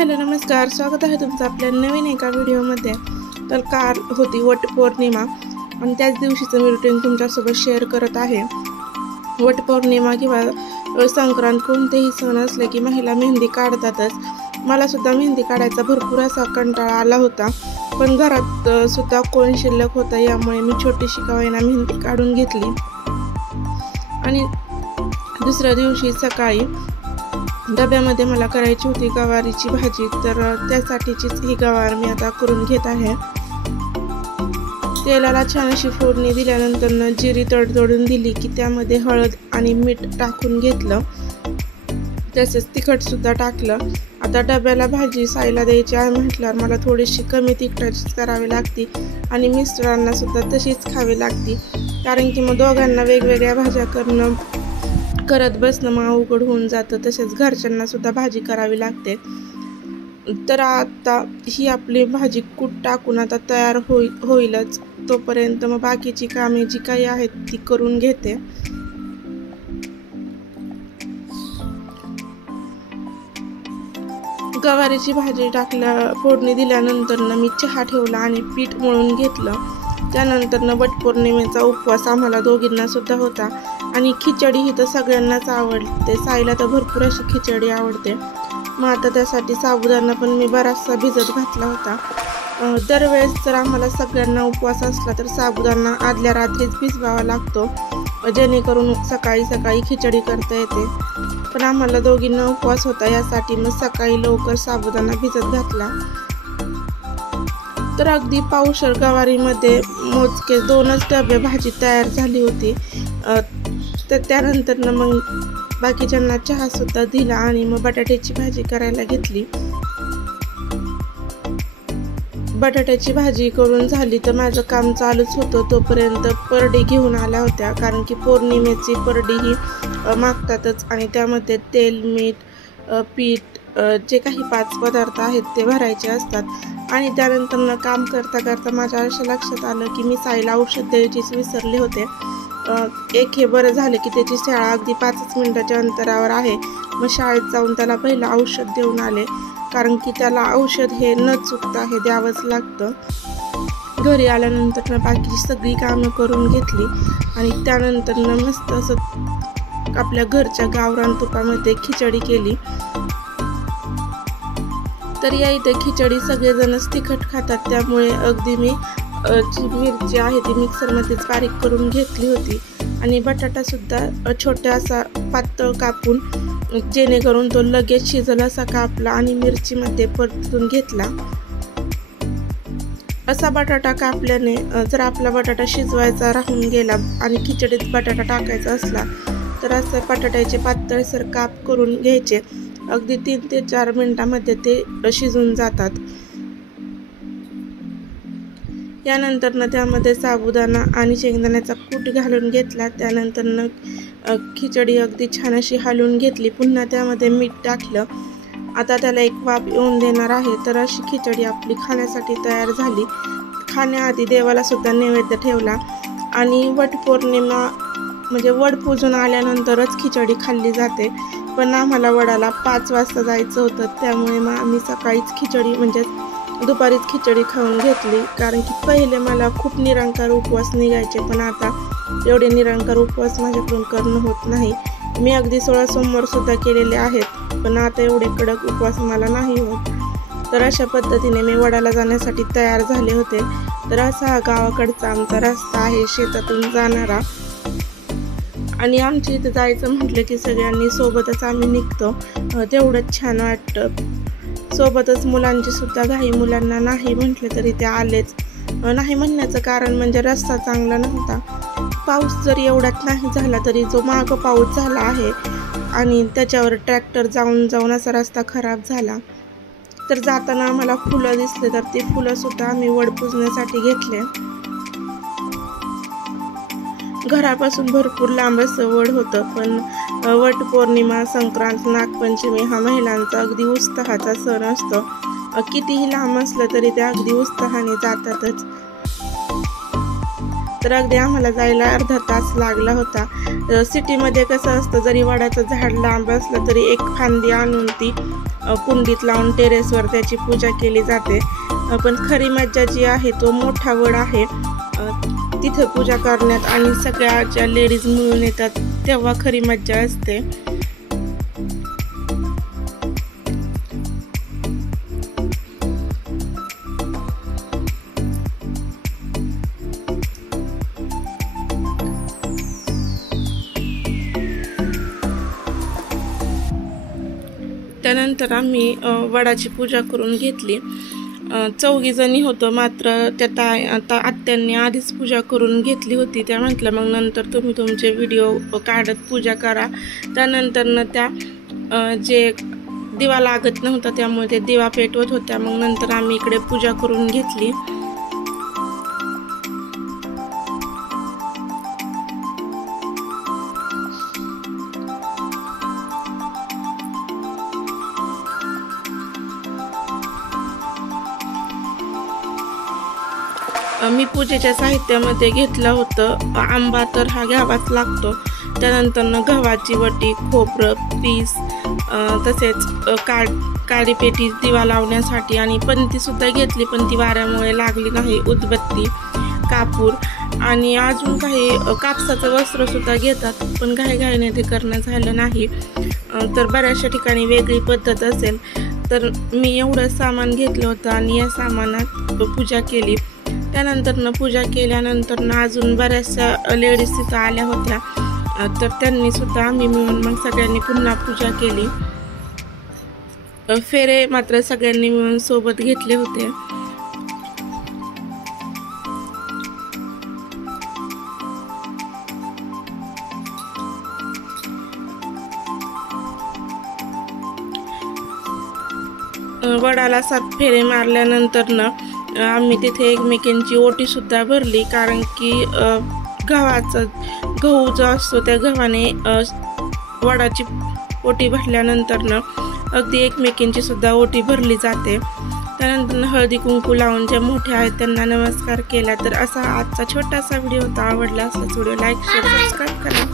Hello नमस्कार, स्वागत आहे तुमचं आपल्या नवीन एका व्हिडिओमध्ये। तर काल होती वटपौर्णिमा आणि त्याच दिवशीचं मी रुटीन तुमच्यासोबत शेअर करत आहे। वटपौर्णिमा किंवा संक्रांत कोणतेही सण असले की महिला मेहंदी काढतातच। मला सुद्धा मेहंदी काढायचा भरपूर असा कंटाळा आला होता, पण घरात सुद्धा कोण शिल्लक होतं, यामुळे मी छोटीशी का होईना मेहंदी काढून घेतली। आणि दुसऱ्या दिवशी सकाळी डब्यामध्ये मला करायची होती गवारीची भाजी, तर त्यासाठीचीच ही गवार मी आता करून घेत आहे। तेलाला छान अशी फोडणी दिल्यानंतर जिरी तडतडून दिली की त्यामध्ये हळद आणि मीठ टाकून घेतलं, तसेच तिखट सुद्धा टाकलं। आता डब्याला भाजी साईला द्यायची आहे म्हटल्यावर मला थोडीशी कमी तिखटाची करावी लागते आणि मिस्टरांना सुद्धा तशीच खावी लागते, कारण की मग दोघांना वेगवेगळ्या भाज्या करत बसणं मग अवघड होऊन जातं। तसेच घरच्यांना सुद्धा भाजी करावी लागते। तर आता ही आपली भाजी कूट टाकून आता तयार होईलच, तोपर्यंत मग बाकीची कामे जी काही आहेत ती करून घेते। गवारीची भाजी फोडणी दिल्यानंतर मी चहा ठेवला आणि पीठ मळून घेतलं। त्यानंतर वटपौर्णिमेचा उपवास आम्हाला दोघींना सुद्धा होता आणि खिचडी ही तर सगळ्यांनाच आवडते। साईला तर भरपूर अशी खिचडी आवडते। मग आता त्यासाठी साबुदाणा पण मी बराचसा भिजत घातला होता। दरवेळेस जर आम्हाला सगळ्यांना उपवास असला तर साबुदाणा आदल्या रात्रीच भिजवावा लागतो, जेणेकरून सकाळी सकाळी खिचडी करता येते। पण आम्हाला दोघींना उपवास होता, यासाठी मग सकाळी लवकर साबुदाणा भिजत घातला। तर अगदी पावशेर गवारीमध्ये मोजके 2च डबे भाजी तयार झाली होती। तर त्यानंतर मग बाकीच्यांना चहा सुद्धा दिला आणि मग बटाट्याची भाजी करायला घेतली। बटाट्याची भाजी करून झाली तर माझं काम चालूच होतं, तोपर्यंत परडी घेऊन आल्या होत्या, कारण की पौर्णिमेची परडी ही मागतातच आणि त्यामध्ये तेल, मीठ, पीठ, जे काही 5 पदार्थ आहेत ते भरायचे असतात। आणि त्यानंतर काम करता करता माझ्या अशा लक्षात आलं की मी साईला औषध द्यायचीच विसरले होते। एक हे बरं झालं की त्याची शाळा अगदी 5 मिनिटाच्या अंतरावर आहे। मग शाळेत जाऊन त्याला पहिलं औषध देऊन आले, कारण की त्याला औषध हे न चुकता हे द्यावंच लागतं। घरी आल्यानंतर बाकीची सगळी कामं करून घेतली आणि त्यानंतर मस्त असं आपल्या घरच्या गावरान तुपामध्ये खिचडी केली। तर या इथे खिचडी सगळेजणच तिखट खातात, त्यामुळे अगदी मी जी मिरची आहे ती मिक्सरमध्येच बारीक करून घेतली होती आणि बटाटा सुद्धा छोटा असा पातळ कापून, जेणेकरून तो लगेच शिजला असा कापला आणि मिरचीमध्ये परतून घेतला। असा बटाटा कापल्याने जर आपला बटाटा शिजवायचा राहून गेला आणि खिचडीत बटाटा टाकायचा असला तर असे बटाट्याचे पातळसर काप करून घ्यायचे। अगदी 3 ते 4 मिनिटांमध्ये ते शिजून जातात। यानंतर त्यामध्ये साबुदाणा आणि शेंगदाण्याचा कूट घालून घेतला। त्यानंतर खिचडी अगदी छान अशी हलवून घेतली, पुन्हा त्यामध्ये मीठ टाकलं। आता त्याला एक वाफ येऊन देणार आहे। तर अशी खिचडी आपली खाण्यासाठी तयार झाली। खाण्याआधी देवाला सुद्धा नैवेद्य ठेवला आणि वटपौर्णिमा म्हणजे वड पूजून आल्यानंतरच खिचडी खाल्ली जाते, पण आम्हाला वडाला 5 वाजता जायचं होतं, त्यामुळे मग आम्ही सकाळीच खिचडी म्हणजे दुपारीच खिचडी खाऊन घेतली। कारण की पहिले मला खूप निरंकार उपवास निघायचे, पण आता एवढे निरंकार उपवास माझ्याकडून करणं होत नाही। मी अगदी 16 सोमवार सुद्धा केलेले आहेत, पण आता एवढे कडक उपवास मला नाही होत। तर अशा पद्धतीने मी वडाला जाण्यासाठी तयार झाले होते। तर असा गावाकडचा आमचा रस्ता आहे, शेतातून जाणारा, आणि आमच्या इथं जायचं म्हटलं की सगळ्यांनी सोबतच आम्ही निघतो, तेवढंच छान वाटतं। सोबतच मुलांची सुद्धा घाई, मुलांना नाही म्हटलं तरी ते आलेच। नाही म्हणण्याचं कारण म्हणजे रस्ता चांगला नव्हता। पाऊस जरी एवढ्यात नाही झाला तरी जो मागं पाऊस झाला आहे आणि त्याच्यावर ट्रॅक्टर जाऊन असा रस्ता खराब झाला। तर जाताना आम्हाला फुलं दिसले, तर ती फुलं सुद्धा आम्ही वड पूजण्यासाठी घेतले। घरापासून भरपूर लांब असं वड होतं, पण वटपौर्णिमा, संक्रांत, नागपंचमी हा महिलांचा अगदी उत्साहाचा सण असतो। कितीही लांब असलं तरी ते अगदी उत्साहाने जातातच। तर अगदी आम्हाला जायला अर्धा तास लागला होता। सिटीमध्ये कसं असतं, जरी वडाचं झाड लांब असलं तरी एक फांदी आणून ती कुंडीत लावून टेरेसवर त्याची पूजा केली जाते। पण खरी मज्जा जी आहे तो मोठा वड आहे तिथे पूजा करण्यात आणि सगळ्या ज्या लेडीज मिळून येतात तेव्हा खरी मज्जा असते। त्यानंतर आम्ही वडाची पूजा करून घेतली। 4 जणी होतो, मात्र त्या आत्यांनी आधीच पूजा करून घेतली होती। त्या म्हटलं मग नंतर तुम्ही तुमचे व्हिडिओ काढत पूजा करा। त्यानंतर त्या जे दिवा लागत नव्हता त्यामुळे ते दिवा पेटवत होत्या। मग नंतर आम्ही इकडे पूजा करून घेतली। मी पूजेच्या साहित्यामध्ये घेतलं होतं आंबा, तर हा घ्यावाच लागतो। त्यानंतर गव्हाची वटी, खोबरं, पीस, तसेच काळी पेटी दिवा लावण्यासाठी आणि पणतीसुद्धा घेतली, पण ती वाऱ्यामुळे लागली नाही। उदबत्ती, कापूर आणि अजून काही कापसाचं वस्त्रसुद्धा घेतात, पण घाईघाईने ते करणं झालं नाही। तर बऱ्याचशा ठिकाणी वेगळी पद्धत असेल, तर मी एवढं सामान घेतलं होतं आणि या सामानात पूजा केली। त्यानंतर पूजा केल्यानंतर अजून बऱ्याचशा लेडीज तिथं आल्या होत्या, तर त्यांनी सुद्धा आम्ही मिळून मग सगळ्यांनी पुन्हा पूजा केली। फेरे मात्र सगळ्यांनी मिळून सोबत घेतले होते। वडाला 7 फेरे मारल्यानंतर आम्ही तिथे एकमेकांची ओटी सुद्धा भरली, कारण की गहू जो असतो त्या गव्हाने वडाची ओटी भरल्यानंतर अगदी एकमेकांची सुद्धा ओटी भरली जाते। त्यानंतर हळदी कुंकू लावून ज्या मोठ्या आहेत त्यांना नमस्कार केला। तर असा आजचा छोटासा व्हिडिओ होता। आवडला असल्यास व्हिडिओ लाईक, शेअर, सबस्क्राईब करा।